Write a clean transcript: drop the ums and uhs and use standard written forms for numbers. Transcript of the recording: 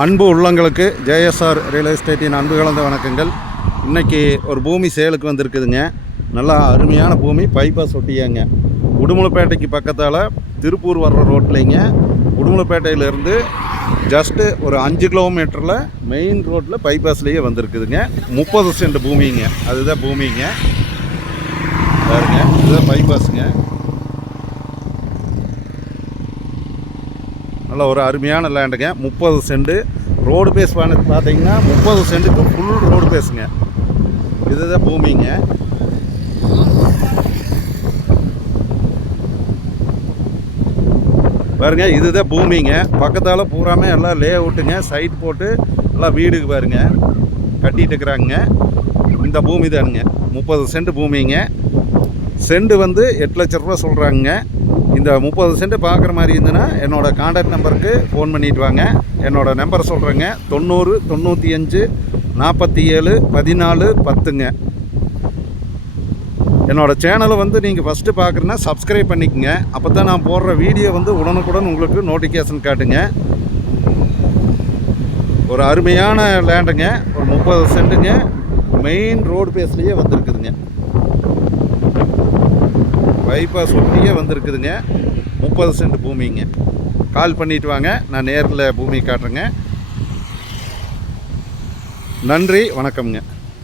அன்பு உள்ளங்களுக்கு JSR real எஸ்டேட்டின் அன்பு கலந்த வணக்கங்கள். இன்றைக்கி ஒரு பூமி சேலுக்கு வந்திருக்குதுங்க. நல்லா அருமையான பூமி, பைபாஸ் ஒட்டியாங்க. உடுமலைப்பேட்டைக்கு பக்கத்தால் திருப்பூர் வர்ற ரோட்லேங்க. உடுமலைப்பேட்டையிலேருந்து ஜஸ்ட்டு ஒரு 5 கிலோமீட்டரில் மெயின் ரோட்டில் பைபாஸ்லேயே வந்திருக்குதுங்க. 30 சென்ட் பூமிங்க. அதுதான் பூமிங்க பாருங்க. இதுதான் பைபாஸுங்க. நல்ல ஒரு அருமையான லேண்டுங்க. 30 சென்ட் ரோடு பேஸ் பார்த்தீங்கன்னா 30 சென்ட்டுக்கு ஃபுல் ரோடு பேஸுங்க. இதுதான் பூமிங்க. பாருங்க, இதுதான் பூமிங்க. பக்கத்தால் பூராமே எல்லாம் லே அவுட்டுங்க, சைட் போட்டு எல்லாம் வீடுக்கு பாருங்க கட்டிகிட்டு இருக்கிறாங்க. இந்த பூமி தானுங்க. 30 சென்ட் பூமிங்க. சென்ட் வந்து 8 லட்ச ரூபா சொல்கிறாங்க. இந்த 30 சென்ட் பார்க்குற மாதிரி இருந்ததுன்னா என்னோடய கான்டாக்ட் நம்பருக்கு ஃபோன் பண்ணிவிட்டு வாங்க. என்னோடய நம்பர் சொல்கிறேங்க, 90 95 47 14 10ங்க. என்னோடய சேனலை வந்து நீங்கள் ஃபஸ்ட்டு பார்க்குறேன்னா சப்ஸ்கிரைப் பண்ணிக்கோங்க. அப்போ தான் நான் போடுற வீடியோ வந்து உடனுக்குடன் உங்களுக்கு நோட்டிஃபிகேஷன் காட்டுங்க. ஒரு அருமையான லேண்டுங்க. ஒரு 30 சென்ட்டுங்க. மெயின் ரோடு பேஸ்லேயே வந்திருக்குதுங்க. பைபாஸ் ஒட்டியே வந்திருக்குதுங்க. 30 சென்ட் பூமிங்க. கால் பண்ணிவிட்டு வாங்க, நான் நேரில் பூமி காட்டுறேங்க. நன்றி, வணக்கம்ங்க.